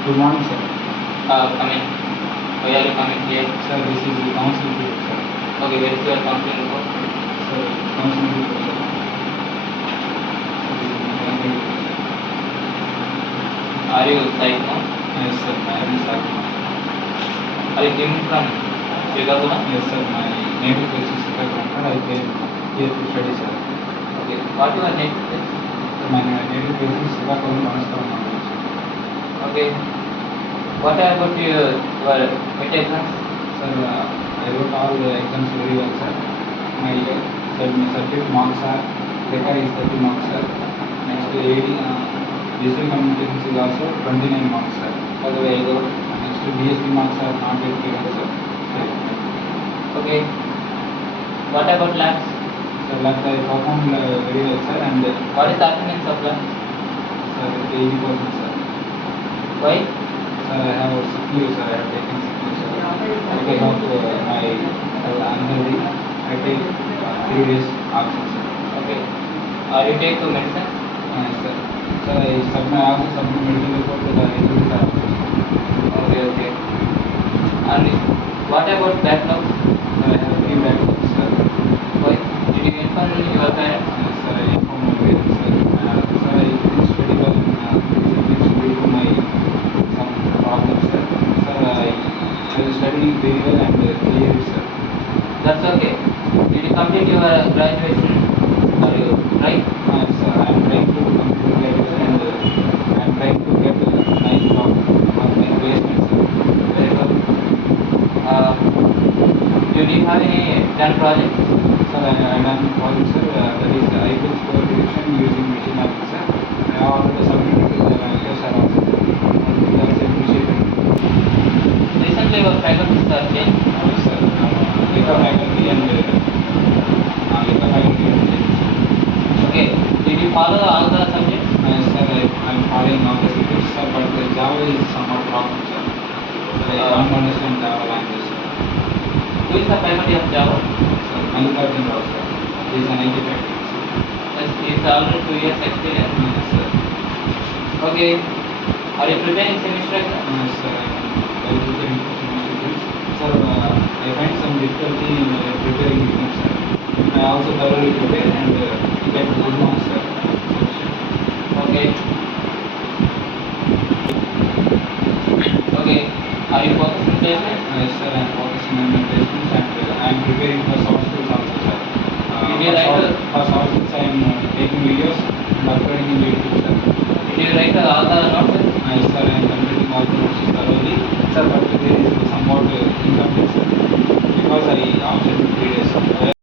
Good morning, sir. Come in. Why are you coming here? Sir, this is the counseling group, sir. Okay, where is your counseling for? Sir, counseling group, sir. This is my counseling group, sir. Are you psych now? Yes, sir. I am Sakuma. Are you came from Srikakulam? Yes, sir. My native place is Srikakulam, and I came here to study, sir. Okay. What your name? Sir, my native place is Srikakulam, Manaskaram, sir. Okay. What about your what exams? Sir, I wrote all the exams very well, sir. My subject marks are Data is 30 marks, sir. Next, digital communications is also 29 marks, sir. Okay, very good. Next, DSP marks are not yet given, sir. Okay. What about labs? So, labs I performed very well, sir, and What is the attendance of lab? sir, 80%, sir. Why? Sir, I have sick leave, sir. I have taken sick leave, sir. Because of my unhealthy, I take 3 days absence, sir. Okay. You take the medicine? Yes, sir. Sir, I also submit medical report to the institute office. Okay, okay. And what about backlog? Sir, I have 3 backlogs, sir. Why? Did you inform your parents? Yes, sir, I informed my parents, sir. Sir, I finished very well in disciplines due to my some problems, sir. Sir, I will study very well and clear it, sir. That's okay. Did you complete your graduation? Are you right? Yes, sir, I am trying to complete graduation and I am trying to get a nice job for my placement, sir. Very good. Do you have any done projects? Sir, I done project, sir. That is IPL score prediction using machine learning, sir. I have already submitted to the manager, sir, also, sir. That's appreciated. Recently your faculties are changed. Yes, sir. Liquor faculty and liquor faculty and Okay. Did you follow all the subjects? yes, sir, I am following all the subjects, sir, but the Java is somewhat problem, sir. I can't understand Java language, sir. Who is the faculty of Java? Sir, Mallikarjun Rao, sir. He is an IT faculty, sir. Yes, it's already 2 years experience. Yes, sir. Okay. Are you preparing semester exam? Yes, sir, I will prepare semester quiz. Sir, I find some difficulty in preparing exams, sir. I also thoroughly prepare and get good marks, sir. Okay. Okay. Are you focusing placement? Yes, sir, I am focusing on my placements and I am preparing for soft skills also, sir. Did you write For soft skills, I am taking videos and uploading in YouTube, sir. Did you write all the notes? Yes, sir, I am completing all the notes thoroughly. Sir, but there is somewhat incomplete, sir, because I absent 3 days.